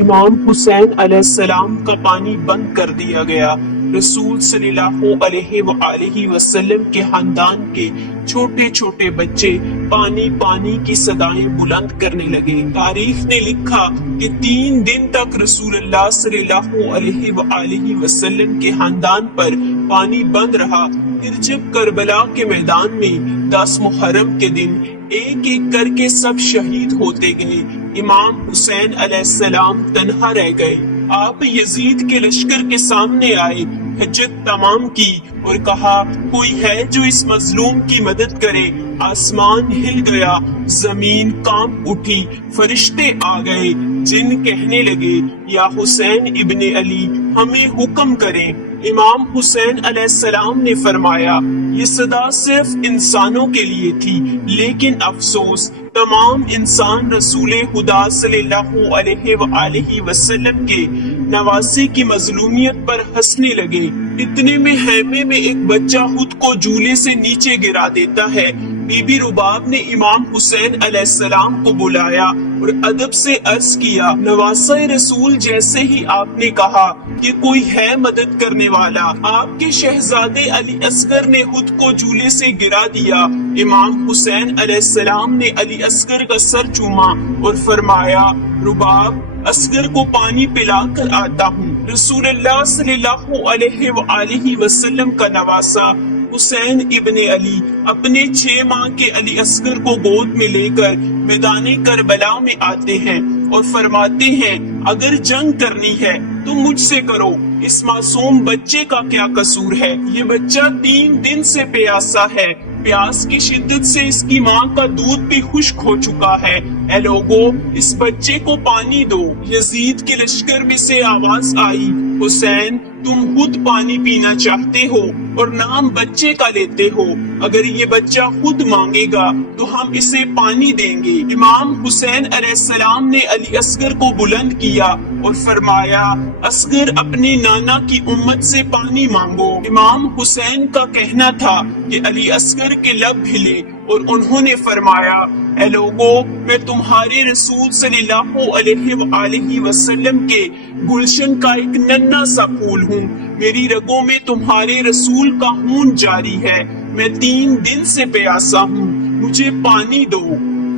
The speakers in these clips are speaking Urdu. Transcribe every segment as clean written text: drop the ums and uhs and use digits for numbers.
امام حسین علیہ السلام کا پانی بند کر دیا گیا۔ رسول صلی اللہ علیہ وآلہ وسلم کے خاندان کے چھوٹے چھوٹے بچے پانی پانی کی صدائیں بلند کرنے لگے۔ تاریخ نے لکھا کہ 3 دن تک رسول اللہ صلی اللہ علیہ وآلہ وسلم کے خاندان پر پانی بند رہا۔ پھر جب کربلا کے میدان میں 10 محرم کے دن ایک ایک کر کے سب شہید ہوتے گئے، امام حسین علیہ السلام تنہا رہ گئے۔ آپ یزید کے لشکر کے سامنے آئے، حجت تمام کی اور کہا، کوئی ہے جو اس مظلوم کی مدد کرے۔ آسمان ہل گیا، زمین کانپ اٹھی، فرشتے آ گئے، جن کہنے لگے، یا حسین ابن علی ہمیں حکم کریں۔ امام حسین علیہ السلام نے فرمایا، یہ صدا صرف انسانوں کے لیے تھی، لیکن افسوس تمام انسان رسول خدا صلی اللہ علیہ وآلہ وسلم کے نواسے کی مظلومیت پر ہنسنے لگے۔ اتنے میں خیمے میں ایک بچہ خود کو جھولے سے نیچے گرا دیتا ہے۔ بی بی رباب نے امام حسین علیہ السلام کو بلایا اور ادب سے عرض کیا، نواسہ رسول جیسے ہی آپ نے کہا کہ کوئی ہے مدد کرنے والا، آپ کے شہزادے علی اصغر نے خود کو جھولے سے گرا دیا۔ امام حسین علیہ السلام نے علی اصغر کا سر چوما اور فرمایا، رباب اصغر کو پانی پلا کر آتا ہوں۔ رسول اللہ صلی اللہ علیہ وآلہ وسلم کا نواسہ حسین ابن علی اپنے 6 ماہ کے علی اصغر کو گود میں لے کر میدان کربلا میں آتے ہیں اور فرماتے ہیں، اگر جنگ کرنی ہے تو مجھ سے کرو، اس معصوم بچے کا کیا قصور ہے؟ یہ بچہ 3 دن سے پیاسا ہے، پیاس کی شدت سے اس کی ماں کا دودھ بھی خشک ہو چکا ہے۔ اے لوگو، اس بچے کو پانی دو۔ یزید کے لشکر میں سے آواز آئی، حسین تم خود پانی پینا چاہتے ہو اور نام بچے کا لیتے ہو، اگر یہ بچہ خود مانگے گا تو ہم اسے پانی دیں گے۔ امام حسین علیہ السلام نے علی اصغر کو بلند کیا اور فرمایا، اصغر اپنے نانا کی امت سے پانی مانگو۔ امام حسین کا کہنا تھا کہ علی اصغر کے لب ہلے اور انہوں نے فرمایا، اے لوگو، میں تمہارے رسول صلی اللہ علیہ وآلہ وسلم کے گلشن کا ایک ننھا سا پھول ہوں، میری رگوں میں تمہارے رسول کا خون جاری ہے، میں 3 دن سے پیاسا ہوں، مجھے پانی دو۔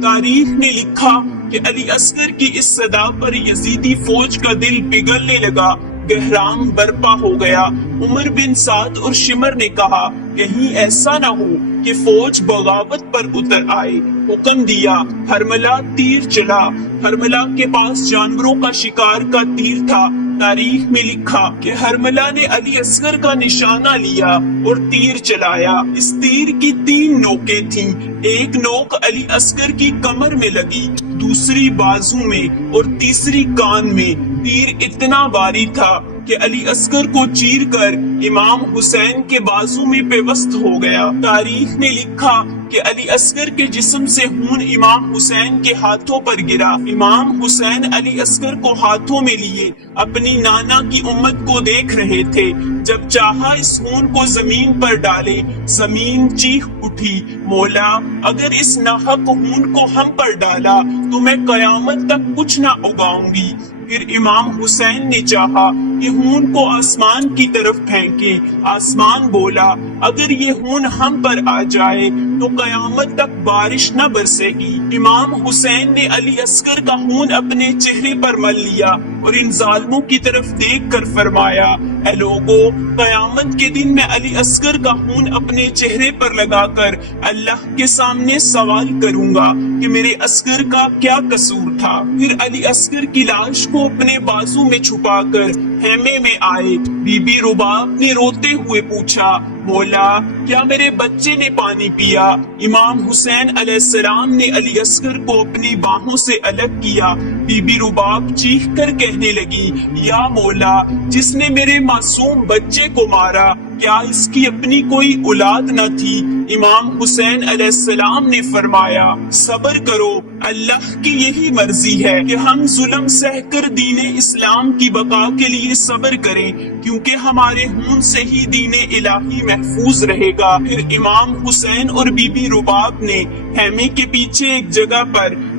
تاریخ نے لکھا کہ علی اصغر کی اس صدا پر یزیدی فوج کا دل پگھلنے لگا، بحران برپا ہو گیا۔ عمر بن سعد اور شمر نے کہا، کہیں ایسا نہ ہو کہ فوج بغاوت پر اتر آئے۔ حکم دیا، ہرملہ تیر چلا۔ ہرملہ کے پاس جانوروں کا شکار کا تیر تھا۔ تاریخ میں لکھا کہ ہرملہ نے علی اصغر کا نشانہ لیا اور تیر چلایا۔ اس تیر کی 3 نوکیں تھیں، ایک نوک علی اصغر کی کمر میں لگی، دوسری بازو میں اور تیسری کان میں۔ تیر اتنا باری تھا کہ علی اصغر کو چیر کر امام حسین کے بازو میں پیوست ہو گیا۔ تاریخ نے لکھا کہ علی اصغر کے جسم سے خون امام حسین کے ہاتھوں پر گرا۔ امام حسین علی اصغر کو ہاتھوں میں لیے اپنی نانا کی امت کو دیکھ رہے تھے، جب چاہا اس خون کو زمین پر ڈالے، زمین چیخ اٹھی، مولا اگر اس ناحق خون کو ہم پر ڈالا تو میں قیامت تک کچھ نہ اگاؤں گی۔ پھر امام حسین نے چاہا کہ خون کو آسمان کی طرف پھینکے، آسمان بولا، اگر یہ خون ہم پر آ جائے تو قیامت تک بارش نہ برسے گی۔ امام حسین نے علی اصغر کا خون اپنے چہرے پر مل لیا اور ان ظالموں کی طرف دیکھ کر فرمایا، اے لوگو، قیامت کے دن میں علی اصغر کا خون اپنے چہرے پر لگا کر اللہ کے سامنے سوال کروں گا کہ میرے اصغر کا کیا قصور تھا۔ پھر علی اصغر کی لاش کو اپنے بازو میں چھپا کر خیمے میں آئے۔ بی بی رباب نے روتے ہوئے پوچھا، مولا کیا میرے بچے نے پانی پیا؟ امام حسین علیہ السلام نے علی اصغر کو اپنی باہوں سے الگ کیا۔ بی بی رباب چیخ کر کہنے لگی، یا مولا، جس نے میرے معصوم بچے کو مارا، کیا اس کی اپنی کوئی اولاد نہ تھی؟ امام حسین علیہ السلام نے فرمایا، صبر کرو، اللہ کی یہی مرضی ہے کہ ہم ظلم سہ کر دین اسلام کی بقا کے لیے صبر کریں، کیونکہ ہمارے خون سے ہی دین الہی محفوظ رہے گا۔ پھر امام حسین اور بی بی رباب نے خیمے کے پیچھے ایک جگہ پر